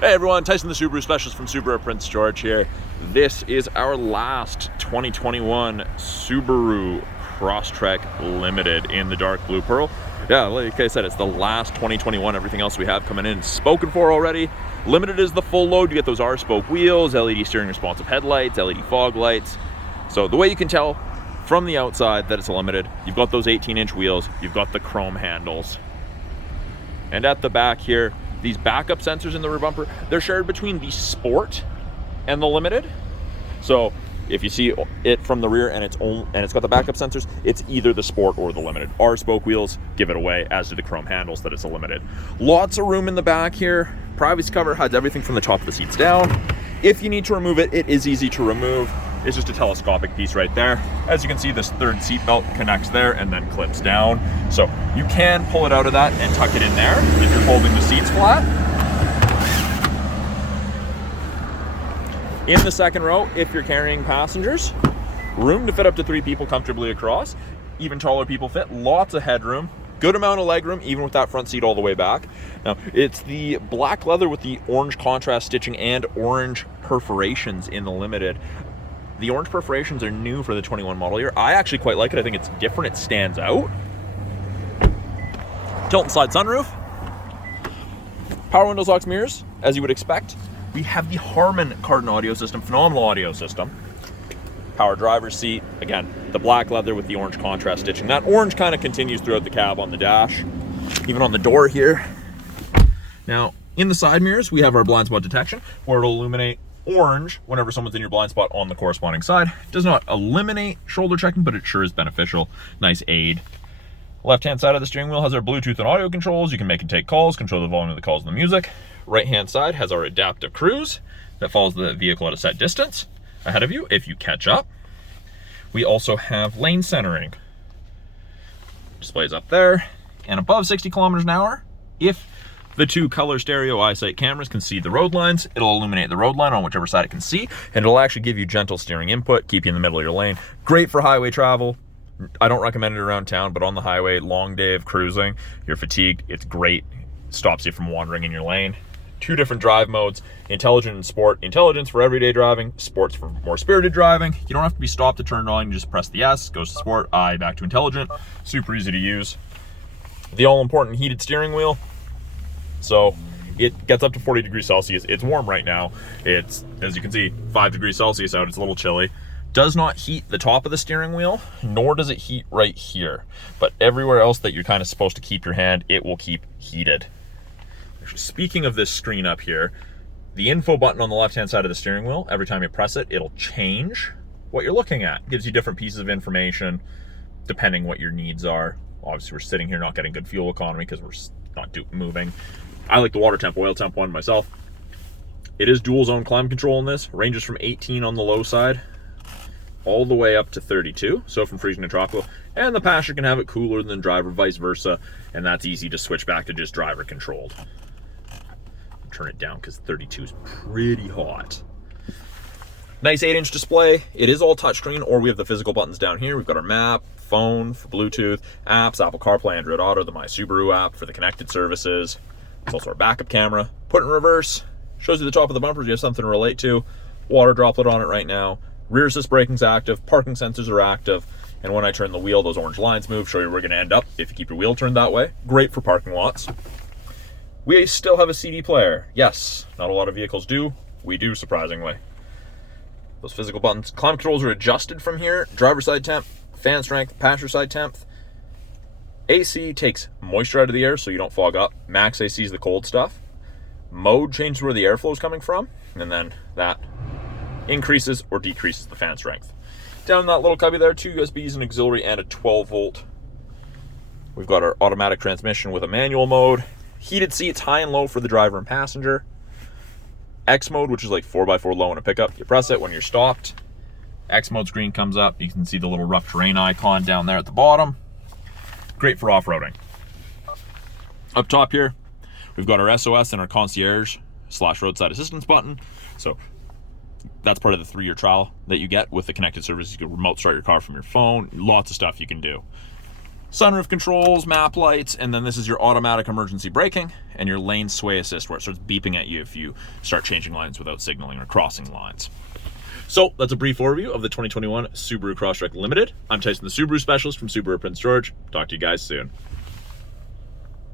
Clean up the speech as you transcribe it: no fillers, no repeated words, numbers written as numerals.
Hey everyone, Tyson the Subaru Specialist from Subaru Prince George here. This is our last 2021 Subaru Crosstrek Limited in the dark blue pearl. Yeah, like I said, it's the last 2021. Everything else we have coming in is spoken for already. Limited is the full load. You get those R-spoke wheels, LED steering responsive headlights, LED fog lights. So the way you can tell from the outside that it's a Limited, you've got those 18-inch wheels, you've got the chrome handles. And at the back here, these backup sensors in the rear bumper, they're shared between the Sport and the Limited. So if you see it from the rear and it's got the backup sensors, it's either the Sport or the Limited. R-spoke wheels give it away, as do the chrome handles that it's a Limited. Lots of room in the back here. Privacy cover hides everything from the top of the seats down. If you need to remove it, it is easy to remove. It's just a telescopic piece right there. As you can see, this third seat belt connects there and then clips down. So you can pull it out of that and tuck it in there if you're holding the seats flat. In the second row, if you're carrying passengers, room to fit up to 3 people comfortably across. Even taller people fit, lots of headroom. Good amount of legroom, even with that front seat all the way back. Now, it's the black leather with the orange contrast stitching and orange perforations in the Limited. The orange perforations are new for the 21 model year. I actually quite like it. I think it's different. It stands out. Tilt and slide sunroof. Power windows, locks, mirrors, as you would expect. We have the Harman Kardon audio system, phenomenal audio system. Power driver's seat. Again, the black leather with the orange contrast stitching. That orange kind of continues throughout the cab on the dash, even on the door here. Now, in the side mirrors, we have our blind spot detection, where it'll illuminate orange whenever someone's in your blind spot on the corresponding side. It does not eliminate shoulder checking, but it sure is beneficial. Nice aid. Left hand side of the steering wheel has our Bluetooth and audio controls. You can make and take calls, control the volume of the calls and the music. Right hand side has our adaptive cruise that follows the vehicle at a set distance ahead of you if you catch up. We also have lane centering. Displays up there, and above 60 kilometers an hour, if the 2 color stereo eyesight cameras can see the road lines, it'll illuminate the road line on whichever side it can see, and it'll actually give you gentle steering input, keep you in the middle of your lane. Great for highway travel. I don't recommend it around town, but on the highway, long day of cruising, you're fatigued, it's great. Stops you from wandering in your lane. 2 different drive modes, intelligent and sport. Intelligence for everyday driving, sports for more spirited driving. You don't have to be stopped to turn on, you just press the S, goes to sport, I back to intelligent. Super easy to use. The all-important heated steering wheel. So it gets up to 40 degrees Celsius. It's warm right now. It's, as you can see, 5 degrees Celsius out. It's a little chilly. Does not heat the top of the steering wheel, nor does it heat right here. But everywhere else that you're kind of supposed to keep your hand, it will keep heated. Actually, speaking of this screen up here, the info button on the left-hand side of the steering wheel, every time you press it, it'll change what you're looking at. It gives you different pieces of information depending what your needs are. Obviously, we're sitting here not getting good fuel economy because we're not moving. I like the water temp, oil temp one myself. It is dual zone climate control in this. Ranges from 18 on the low side all the way up to 32, so from freezing to tropical. And the passenger can have it cooler than the driver, vice versa, and that's easy to switch back to just driver controlled. Turn it down because 32 is pretty hot. Nice 8-inch display. It is all touchscreen, or we have the physical buttons down here. We've got our map, phone, for Bluetooth, apps, Apple CarPlay, Android Auto, the My Subaru app for the connected services. It's also our backup camera. Put it in reverse, shows you the top of the bumpers. You have something to relate to. Water droplet on it right now. Rear assist braking's active. Parking sensors are active. And when I turn the wheel, those orange lines move, show you where we're gonna end up if you keep your wheel turned that way. Great for parking lots. We still have a CD player. Yes, not a lot of vehicles do. We do, surprisingly. Those physical buttons. Climate controls are adjusted from here. Driver side temp, fan strength, passenger side temp. AC takes moisture out of the air so you don't fog up. Max AC is the cold stuff. Mode changes where the airflow is coming from, and then that increases or decreases the fan strength. Down in that little cubby there, 2 USBs, an auxiliary, and a 12 volt. We've got our automatic transmission with a manual mode. Heated seats, high and low for the driver and passenger. X mode, which is like 4x4 low in a pickup. You press it when you're stopped. X mode screen comes up. You can see the little rough terrain icon down there at the bottom. Great for off-roading. Up top here, we've got our SOS and our concierge / roadside assistance button. So that's part of the 3-year trial that you get with the connected service. You can remote start your car from your phone. Lots of stuff you can do. Sunroof controls, map lights, and then this is your automatic emergency braking and your lane sway assist, where it starts beeping at you if you start changing lanes without signaling or crossing lines. So that's a brief overview of the 2021 Subaru Crosstrek Limited. I'm Tyson, the Subaru specialist from Subaru Prince George. Talk to you guys soon.